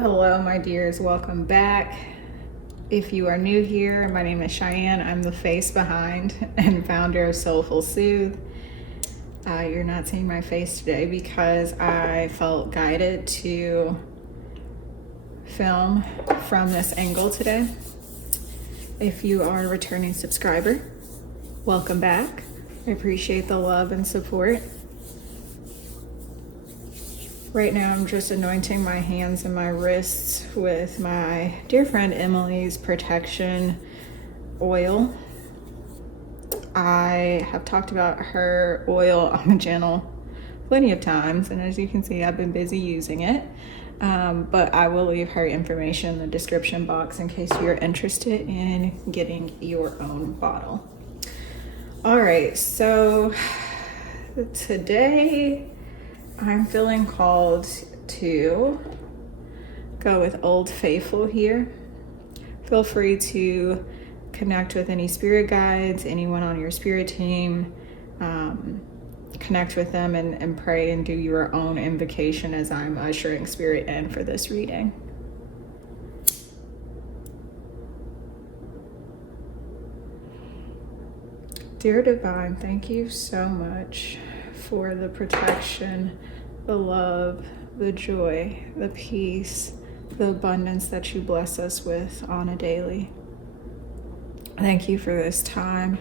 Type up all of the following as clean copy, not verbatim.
Hello, my dears. Welcome back. If you are new here, my name is Cheyenne. I'm the face behind and founder of Soulful Soothe. You're not seeing my face today because I felt guided to film from this angle today. If you are a returning subscriber, welcome back. I appreciate the love and support. Right now, I'm just anointing my hands and my wrists with my dear friend Emily's protection oil. I have talked about her oil on the channel plenty of times, and as you can see, I've been busy using it. But I will leave her information in the description box in case you're interested in getting your own bottle. All right, so today I'm feeling called to go with Old Faithful here. Feel free to connect with any spirit guides, anyone on your spirit team, connect with them and pray and do your own invocation as I'm ushering spirit in for this reading. Dear Divine, thank you so much for the protection, the love, the joy, the peace, the abundance that you bless us with on a daily. Thank you for this time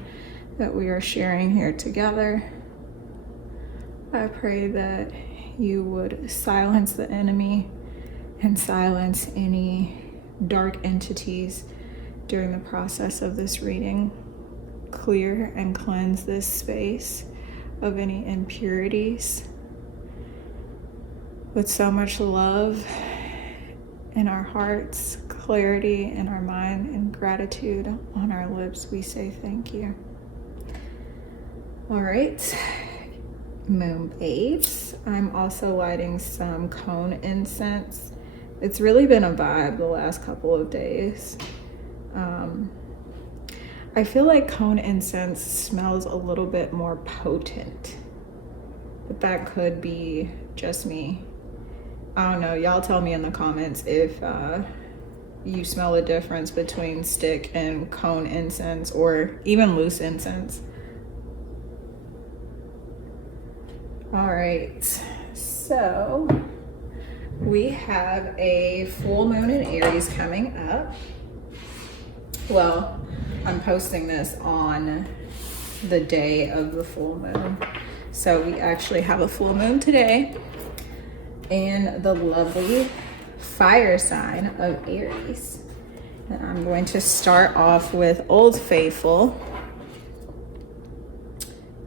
that we are sharing here together. I pray that you would silence the enemy and silence any dark entities during the process of this reading. Clear and cleanse this space of any impurities with so much love in our hearts, clarity in our mind, and gratitude on our lips. We say thank you. All right, Moon Babes. I'm also lighting some cone incense. It's really been a vibe the last couple of days. I feel like cone incense smells a little bit more potent, but that could be just me. I don't know. Y'all tell me in the comments if you smell a difference between stick and cone incense or even loose incense. All right, so we have a full moon in Aries coming up. Well, I'm posting this on the day of the full moon. So we actually have a full moon today in the lovely fire sign of Aries. And I'm going to start off with Old Faithful,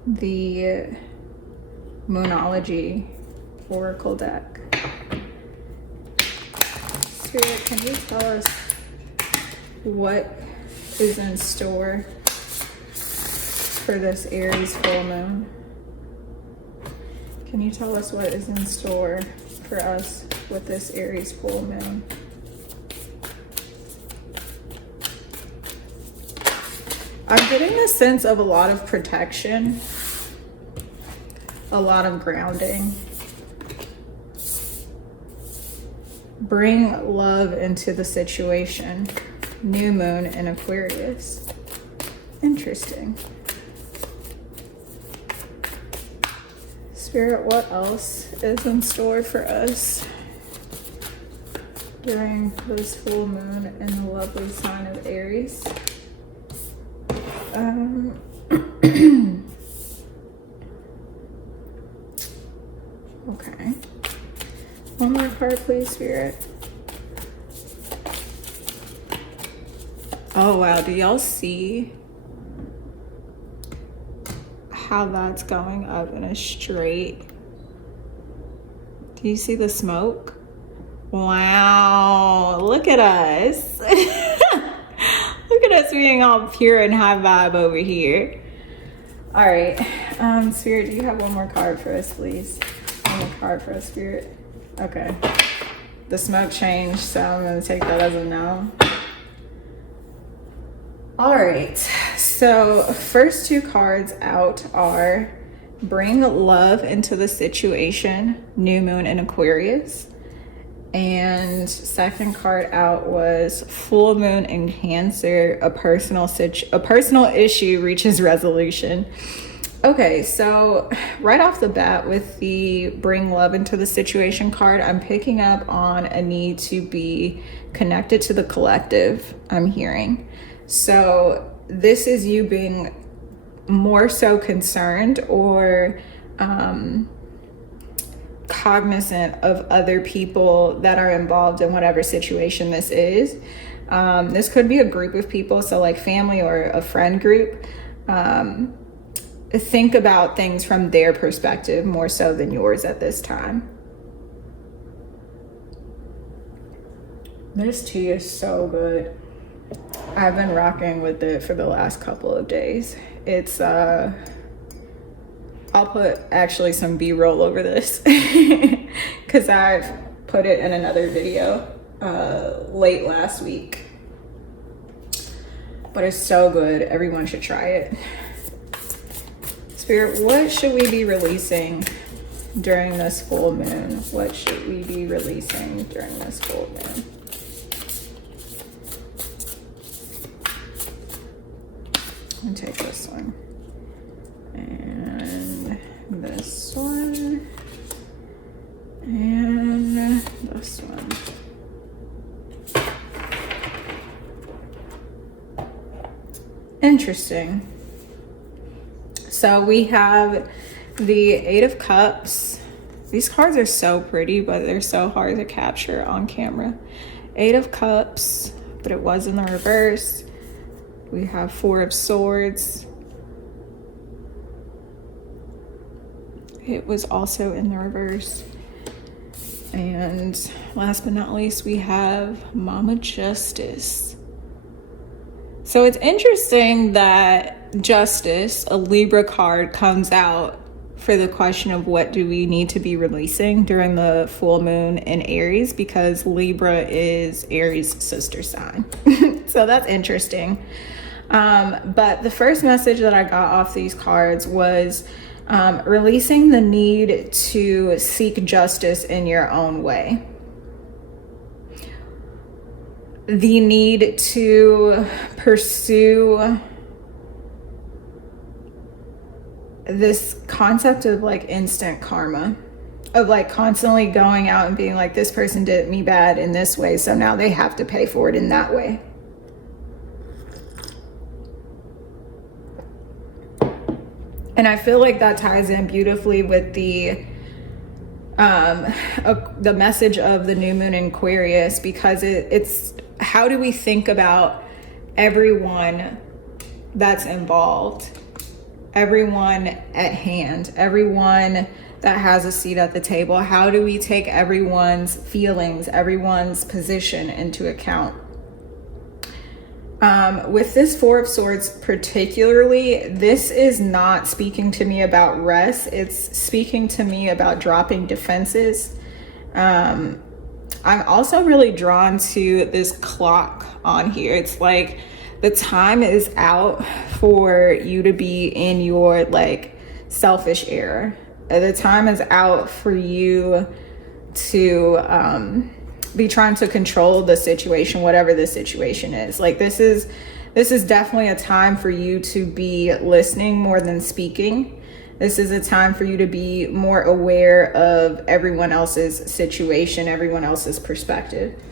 the Moonology Oracle deck. Spirit, can you tell us what is in store for this Aries full moon? Can you tell us what is in store for us with this Aries full moon? I'm getting a sense of a lot of protection, a lot of grounding. Bring love into the situation. New moon in Aquarius. Interesting. Spirit, what else is in store for us during this full moon in the lovely sign of Aries? Okay. One more card, please, Spirit. Oh, wow. Do y'all see how that's going up in a straight? Do you see the smoke? Wow. Look at us. Look at us Just being all pure and high vibe over here. All right. Spirit, do you have one more card for us, please? One more card for us, Spirit. Okay. The smoke changed, so I'm going to take that as a no. All right. So first two cards out are Bring Love into the Situation, New Moon in Aquarius. And second card out was Full Moon in Cancer, a personal issue reaches resolution. Okay, so right off the bat with the Bring Love into the Situation card, I'm picking up on a need to be connected to the collective, I'm hearing. So this is you being more so concerned or cognizant of other people that are involved in whatever situation this is. This could be a group of people, so like family or a friend group. Think about things from their perspective more so than yours at this time. This tea is so good. I've been rocking with it for the last couple of days. It's I'll put actually some B-roll over this because I've put it in another video late last week. But it's so good. Everyone should try it. Spirit, what should we be releasing during this full moon? What should we be releasing during this full moon? I'll take this one. And this one. And this one. Interesting. So we have the Eight of Cups. These cards are so pretty, but they're so hard to capture on camera. Eight of Cups, but it was in the reverse. We have Four of Swords. It was also in the reverse. And last but not least, we have Mama Justice. So it's interesting that Justice, a Libra card, comes out for the question of what do we need to be releasing during the full moon in Aries, because Libra is Aries' sister sign. So that's interesting. But the first message that I got off these cards was releasing the need to seek justice in your own way. The need to pursue this concept of like instant karma, of like constantly going out and being like, this person did me bad in this way, so now they have to pay for it in that way. And I feel like that ties in beautifully with the message of the new moon in Aquarius, because it's how do we think about everyone that's involved, everyone at hand, everyone that has a seat at the table? How do we take everyone's feelings, everyone's position into account? With this Four of Swords particularly, this is not speaking to me about rest. It's speaking to me about dropping defenses. I'm also really drawn to this clock on here. It's like the time is out for you to be in your like selfish era. The time is out for you to be trying to control the situation, whatever the situation is. Like this is definitely a time for you to be listening more than speaking. This is a time for you to be more aware of everyone else's situation, everyone else's perspective.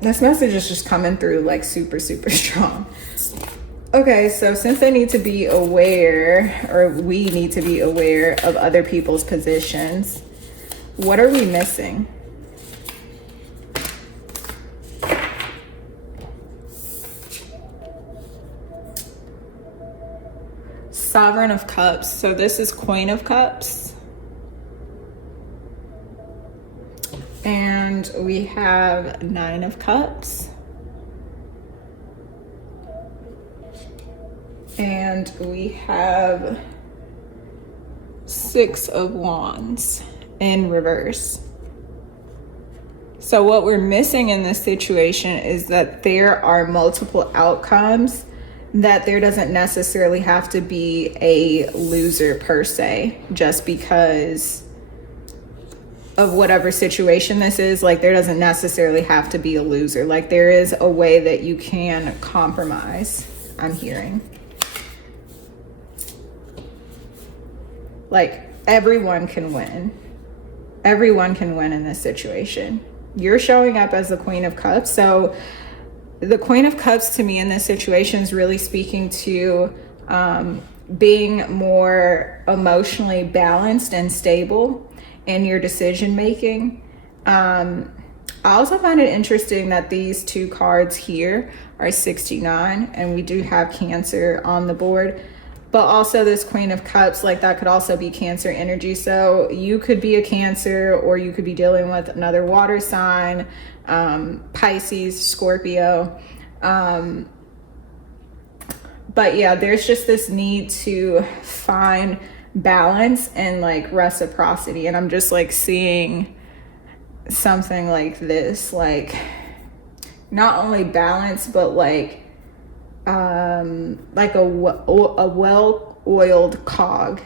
This message is just coming through like super, super strong. Okay, so since they need to be aware, or we need to be aware of other people's positions, what are we missing? Sovereign of Cups. So this is Queen of Cups. And we have Nine of Cups. And we have Six of Wands in reverse. So what we're missing in this situation is that there are multiple outcomes, that there doesn't necessarily have to be a loser per se, just because of whatever situation this is. Like, there doesn't necessarily have to be a loser. Like, there is a way that you can compromise, I'm hearing. Like, everyone can win. Everyone can win in this situation. You're showing up as the Queen of Cups. So the Queen of Cups to me in this situation is really speaking to being more emotionally balanced and stable in your decision making. I also find it interesting that these two cards here are 69, and we do have Cancer on the board. But also this Queen of Cups, like, that could also be Cancer energy. So you could be a Cancer, or you could be dealing with another water sign, Pisces, Scorpio. But yeah, there's just this need to find balance and like reciprocity. And I'm just like seeing something like this, like not only balance, but like a well-oiled cog,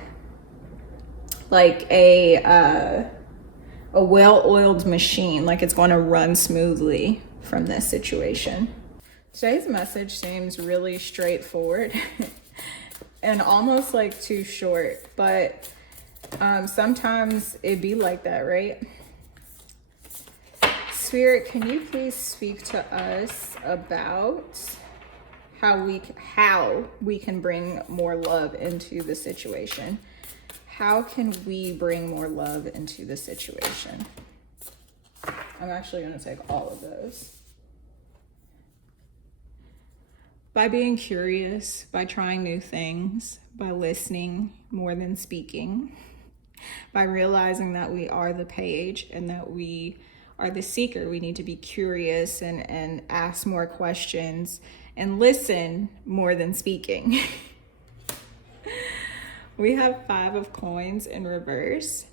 like a well-oiled machine, like it's going to run smoothly from this situation. Today's message seems really straightforward and almost like too short, but sometimes it be like that, right? Spirit, can you please speak to us about how we can bring more love into the situation? How can we bring more love into the situation? I'm actually going to take all of those. By being curious, by trying new things, by listening more than speaking, by realizing that we are the page and that we are the seeker. We need to be curious and ask more questions and listen more than speaking. We have 5 of coins in reverse.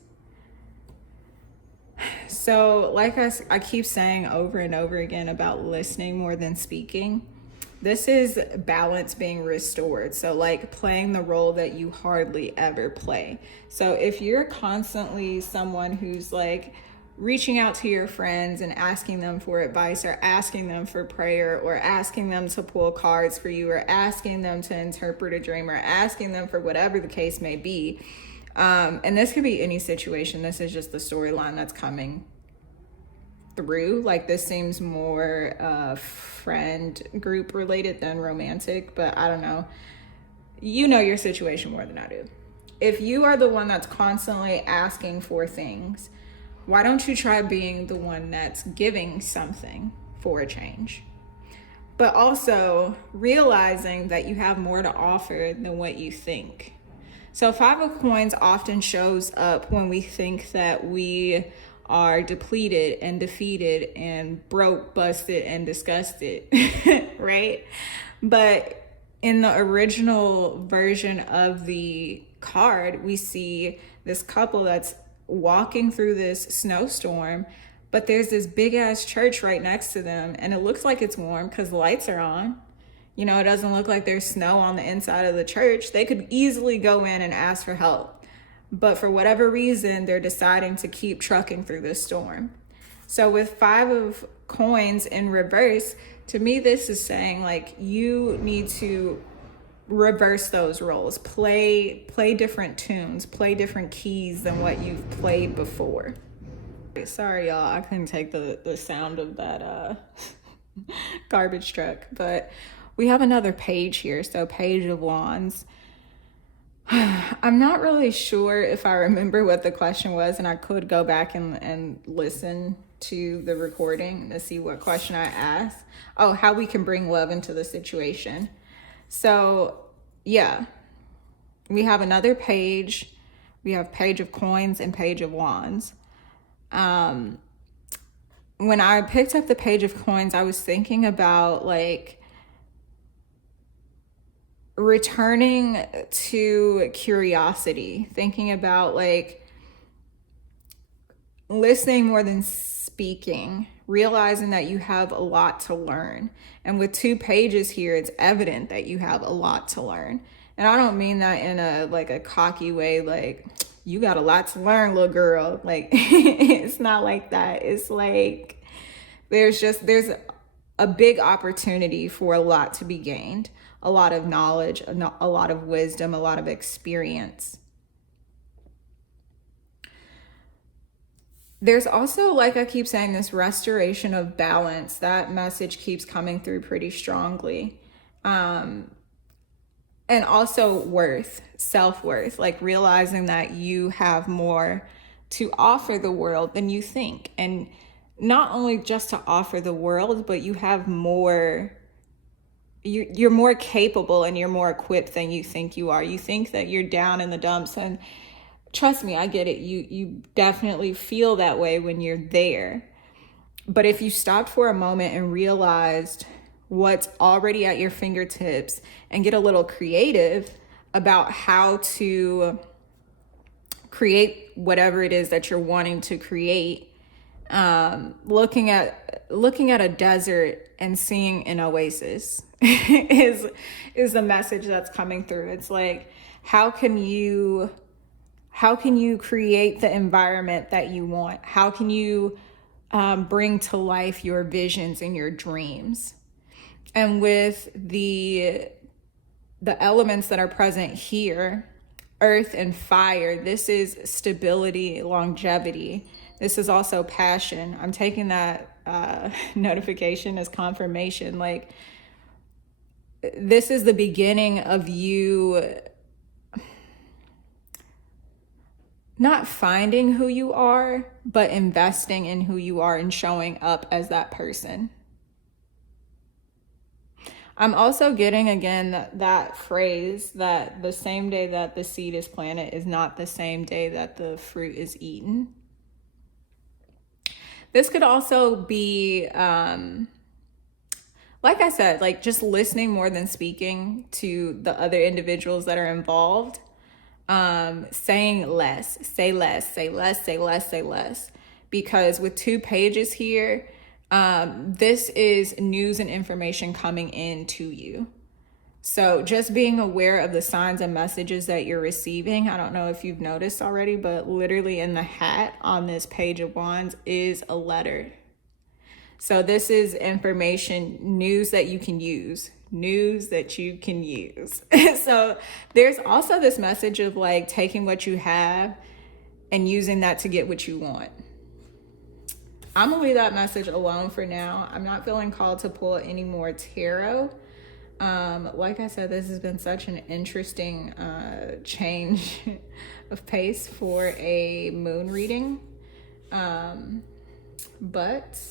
So like I keep saying over and over again about listening more than speaking, this is balance being restored. So like playing the role that you hardly ever play. So if you're constantly someone who's like reaching out to your friends and asking them for advice, or asking them for prayer, or asking them to pull cards for you, or asking them to interpret a dream, or asking them for whatever the case may be. And this could be any situation. This is just the storyline that's coming through. Like, this seems more friend group related than romantic, but I don't know. You know your situation more than I do. If you are the one that's constantly asking for things, why don't you try being the one that's giving something for a change? But also realizing that you have more to offer than what you think. So 5 of coins often shows up when we think that we are depleted and defeated and broke, busted, and disgusted, right? But in the original version of the card, we see this couple that's walking through this snowstorm, but there's this big ass church right next to them, and it looks like it's warm because the lights are on. You know, it doesn't look like there's snow on the inside of the church. They could easily go in and ask for help, but for whatever reason, they're deciding to keep trucking through this storm. So with 5 of coins in reverse, to me, this is saying like you need to reverse those roles, play different tunes, play different keys than what you've played before. Sorry y'all, I couldn't take the sound of that garbage truck. But we have another page here. So Page of Wands. I'm not really sure if I remember what the question was, and I could go back and listen to the recording to see what question I asked. Oh, how we can bring love into the situation. So yeah, we have another page. We have Page of Coins and Page of Wands. When I picked up the Page of Coins, I was thinking about like returning to curiosity, thinking about like listening more than speaking, realizing that you have a lot to learn. And with 2 pages here, it's evident that you have a lot to learn. And I don't mean that in a like a cocky way, like you got a lot to learn, little girl. Like it's not like that. It's like there's a big opportunity for a lot to be gained, a lot of knowledge, a lot of wisdom, a lot of experience. There's also, like I keep saying, this restoration of balance. That message keeps coming through pretty strongly. And also worth, self-worth, like realizing that you have more to offer the world than you think. And not only just to offer the world, but you have more, you're more capable and you're more equipped than you think you are. You think that you're down in the dumps, and trust me, I get it. You definitely feel that way when you're there. But if you stopped for a moment and realized what's already at your fingertips and get a little creative about how to create whatever it is that you're wanting to create, looking at a desert and seeing an oasis is the message that's coming through. It's like, how can you create the environment that you want? How can you bring to life your visions and your dreams? And with the elements that are present here, earth and fire, this is stability, longevity. This is also passion. I'm taking that notification as confirmation. Like, this is the beginning of you not finding who you are, but investing in who you are and showing up as that person. I'm also getting, again, that phrase that the same day that the seed is planted is not the same day that the fruit is eaten. This could also be, like I said, like just listening more than speaking to the other individuals that are involved. Saying less, say less, say less, say less, say less. Because with 2 pages here, this is news and information coming in to you. So just being aware of the signs and messages that you're receiving. I don't know if you've noticed already, but literally in the hat on this page of wands is a letter. So this is information, news that you can use. News that you can use. So there's also this message of like taking what you have and using that to get what you want. I'm gonna leave that message alone for now. I'm not feeling called to pull any more tarot. Like I said, this has been such an interesting change of pace for a moon reading. But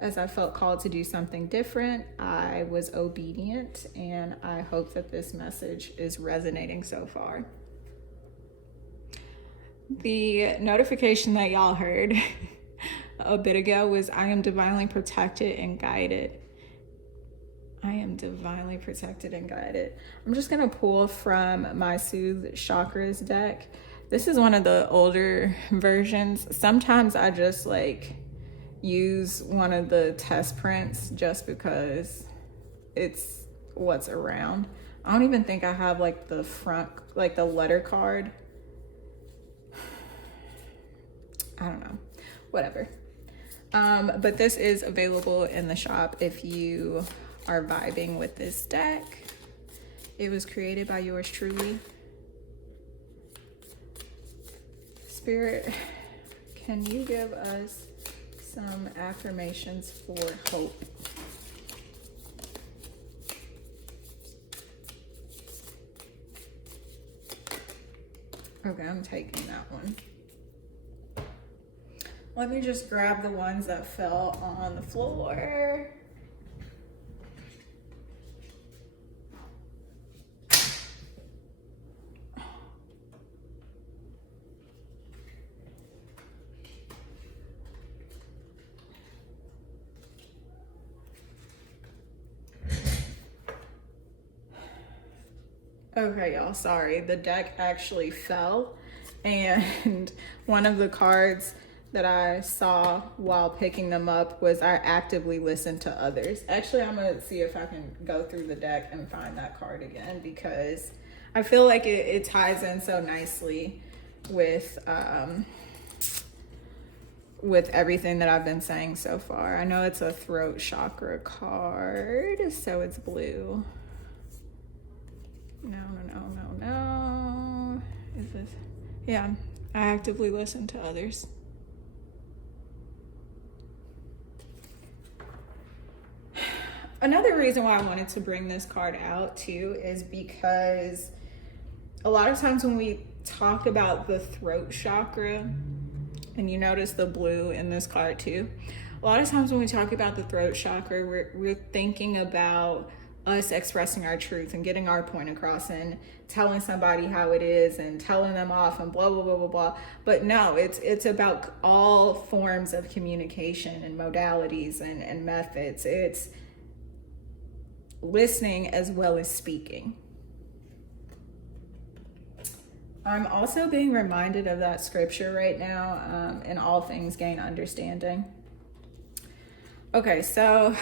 as I felt called to do something different, I was obedient, and I hope that this message is resonating so far. The notification that y'all heard a bit ago was, I am divinely protected and guided. I am divinely protected and guided. I'm just going to pull from my Soothe Chakras deck. This is one of the older versions. Sometimes I just like use one of the test prints just because it's what's around. I don't even think I have like the front, like the letter card. I don't know, whatever. But this is available in the shop if you are vibing with this deck. It was created by yours truly. Spirit, can you give us some affirmations for hope? Okay, I'm taking that one. Let me just grab the ones that fell on the floor. Okay, y'all, sorry. The deck actually fell, and one of the cards that I saw while picking them up was I actively listen to others. Actually, I'm gonna see if I can go through the deck and find that card again, because I feel like it ties in so nicely with everything that I've been saying so far. I know it's a throat chakra card, so it's blue. No. Is this? Yeah, I actively listen to others. Another reason why I wanted to bring this card out too is because a lot of times when we talk about the throat chakra, and you notice the blue in this card too, a lot of times when we talk about the throat chakra, we're thinking about us expressing our truth and getting our point across and telling somebody how it is and telling them off and blah blah blah blah blah. But no, it's about all forms of communication and modalities and methods. It's listening as well as speaking. I'm also being reminded of that scripture right now, in all things gain understanding. Okay, so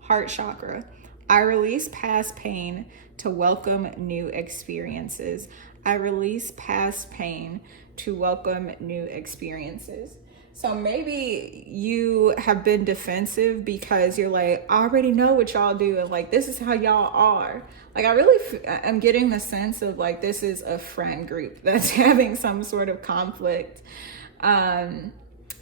heart chakra. I release past pain to welcome new experiences. I release past pain to welcome new experiences. So maybe you have been defensive because you're like, I already know what y'all do, and like, this is how y'all are. Like, I really am getting the sense of like, this is a friend group that's having some sort of conflict. And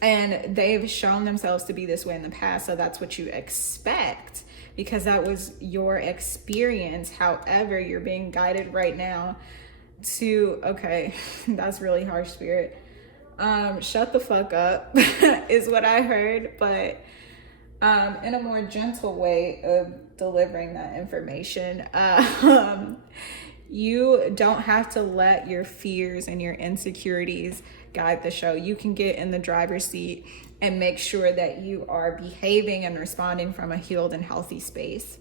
they've shown themselves to be this way in the past. So that's what you expect, because that was your experience. However, you're being guided right now to, okay, that's really harsh, spirit. Shut the fuck up is what I heard, but in a more gentle way of delivering that information. You don't have to let your fears and your insecurities guide the show. You can get in the driver's seat and make sure that you are behaving and responding from a healed and healthy space.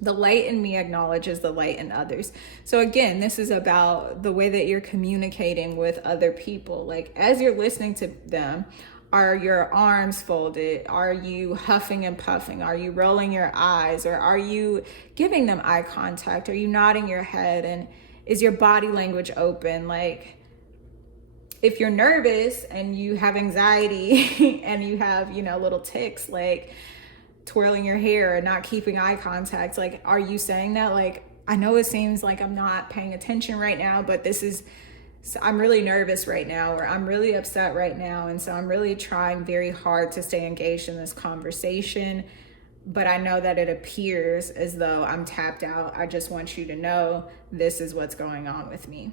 The light in me acknowledges the light in others. So again, this is about the way that you're communicating with other people. Like, as you're listening to them, are your arms folded? Are you huffing and puffing? Are you rolling your eyes? Or are you giving them eye contact? Are you nodding your head? And is your body language open? Like, if you're nervous and you have anxiety and you have, little tics, like twirling your hair and not keeping eye contact, like, are you saying that? Like, I know it seems like I'm not paying attention right now, but I'm really nervous right now, or I'm really upset right now. And so I'm really trying very hard to stay engaged in this conversation, but I know that it appears as though I'm tapped out. I just want you to know this is what's going on with me.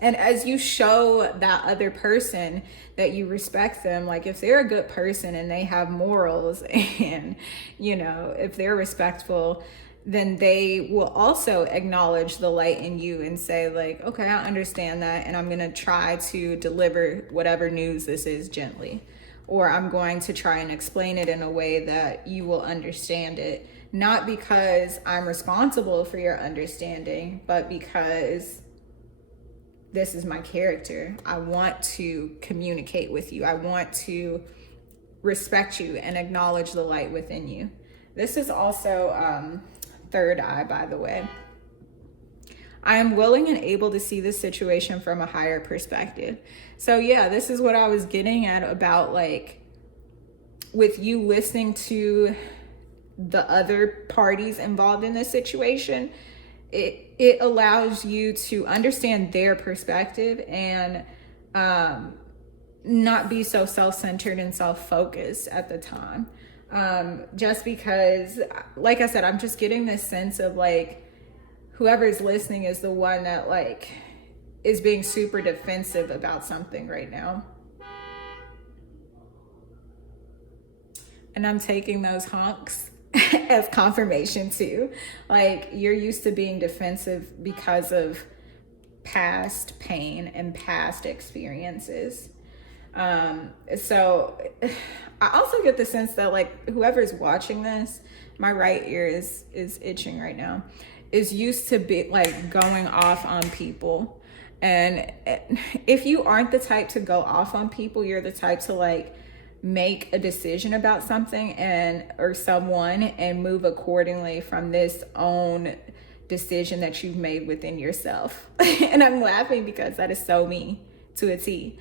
And as you show that other person that you respect them, like if they're a good person and they have morals and, if they're respectful, then they will also acknowledge the light in you and say like, okay, I understand that. And I'm going to try to deliver whatever news this is gently, or I'm going to try and explain it in a way that you will understand it. Not because I'm responsible for your understanding, but because this is my character. I want to communicate with you. I want to respect you and acknowledge the light within you. This is also third eye, by the way. I am willing and able to see the situation from a higher perspective. So yeah, this is what I was getting at about like, with you listening to the other parties involved in this situation, it allows you to understand their perspective and not be so self-centered and self-focused at the time. Just because, like I said, I'm just getting this sense of like, whoever's listening is the one that like is being super defensive about something right now. And I'm taking those honks as confirmation too. Like, you're used to being defensive because of past pain and past experiences. So I also get the sense that like whoever's watching this, my right ear is itching right now, is used to be like going off on people. And if you aren't the type to go off on people, you're the type to like make a decision about something or someone and move accordingly from this own decision that you've made within yourself. And I'm laughing because that is so me to a T.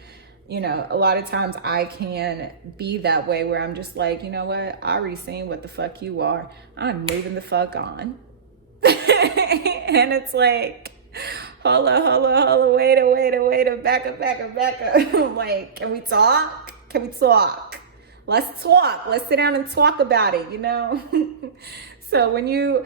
You know, a lot of times I can be that way where I'm just like, you know what, I already seen what the fuck you are. I'm moving the fuck on. And it's like, hold on, wait a, back up. I'm like, can we talk? Let's talk. Let's sit down and talk about it, you know? So when you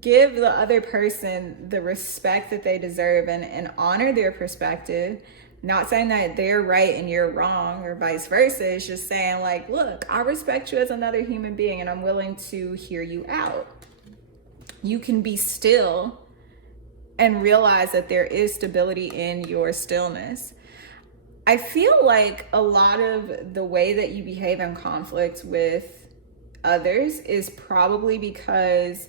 give the other person the respect that they deserve and honor their perspective, not saying that they're right and you're wrong or vice versa, it's just saying like, look, I respect you as another human being and I'm willing to hear you out. You can be still and realize that there is stability in your stillness. I feel like a lot of the way that you behave in conflict with others is probably because,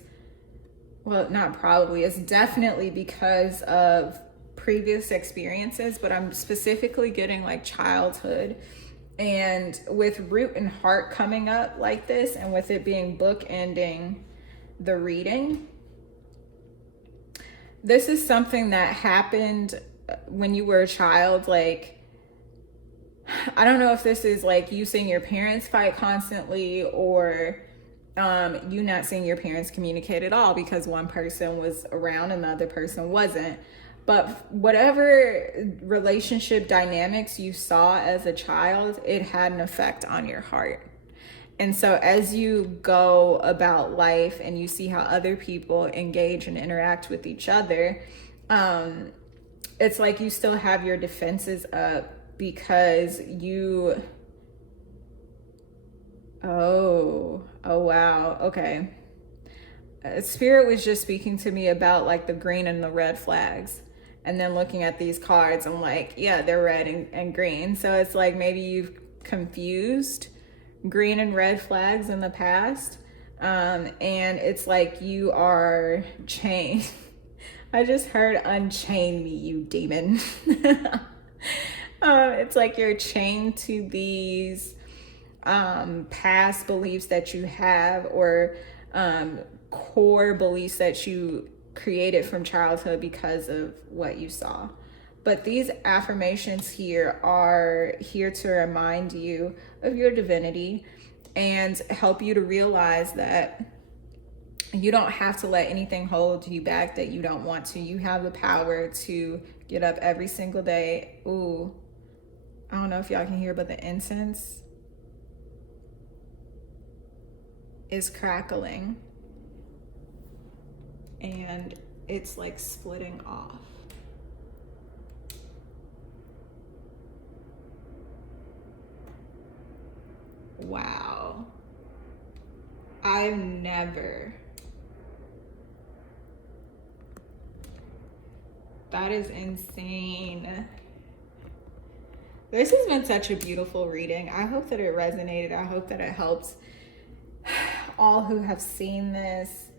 well, not probably, it's definitely because of previous experiences, but I'm specifically getting like childhood. And with root and heart coming up like this, and with it being bookending the reading, this is something that happened when you were a child. Like, I don't know if this is like you seeing your parents fight constantly, or you not seeing your parents communicate at all because one person was around and the other person wasn't. But whatever relationship dynamics you saw as a child, it had an effect on your heart. And so as you go about life and you see how other people engage and interact with each other, it's like you still have your defenses up because you... Oh, wow. Okay. Spirit was just speaking to me about like the green and the red flags. And then looking at these cards, I'm like, yeah, they're red and green. So it's like maybe you've confused green and red flags in the past. And it's like you are chained. I just heard unchain me, you demon. It's like you're chained to these past beliefs that you have, or core beliefs that you created from childhood because of what you saw. But these affirmations here are here to remind you of your divinity and help you to realize that you don't have to let anything hold you back that you don't want to. You have the power to get up every single day. Ooh, I don't know if y'all can hear, but the incense is crackling and it's like splitting off. Wow. I've never... That is insane. This has been such a beautiful reading. I hope that it resonated. I hope that it helps all who have seen this.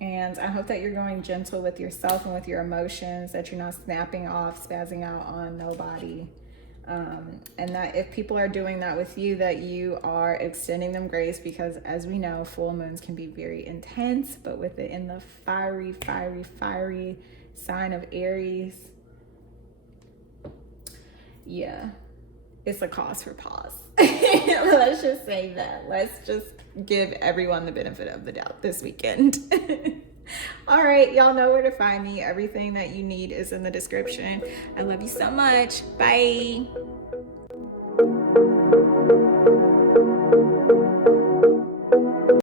And I hope that you're going gentle with yourself and with your emotions, that you're not snapping off, spazzing out on nobody. And that if people are doing that with you, that you are extending them grace, because as we know, full moons can be very intense, but with it in the fiery sign of Aries, yeah, it's a cause for pause. Let's just say that. Let's just give everyone the benefit of the doubt this weekend. All right, y'all know where to find me. Everything that you need is in the description. I love you so much. Bye.